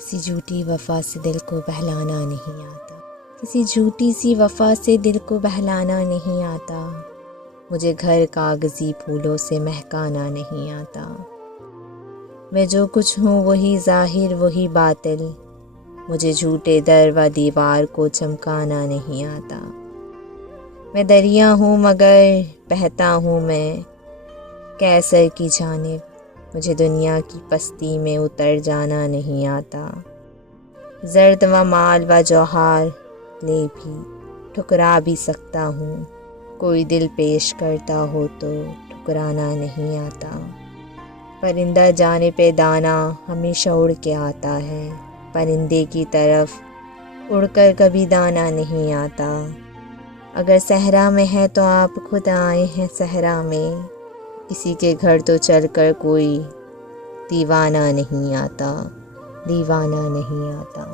کسی جھوٹی وفا سے دل کو بہلانا نہیں آتا، کسی جھوٹی سی وفا سے دل کو بہلانا نہیں آتا، مجھے گھر کاغذی پھولوں سے مہکانا نہیں آتا، میں جو کچھ ہوں وہی ظاہر وہی باطل، مجھے جھوٹے در و دیوار کو چمکانا نہیں آتا، میں دریا ہوں مگر بہتا ہوں میں کیسر کی جانب، مجھے دنیا کی پستی میں اتر جانا نہیں آتا، زرد و مال و جوہر لے بھی ٹھکرا بھی سکتا ہوں، کوئی دل پیش کرتا ہو تو ٹھکرانا نہیں آتا، پرندہ جانب دانا ہمیشہ اڑ کے آتا ہے، پرندے کی طرف اڑ کر کبھی دانا نہیں آتا، اگر صحرا میں ہے تو آپ خود آئے ہیں صحرا میں، کسی کے گھر تو چل کر کوئی دیوانہ نہیں آتا، دیوانہ نہیں آتا۔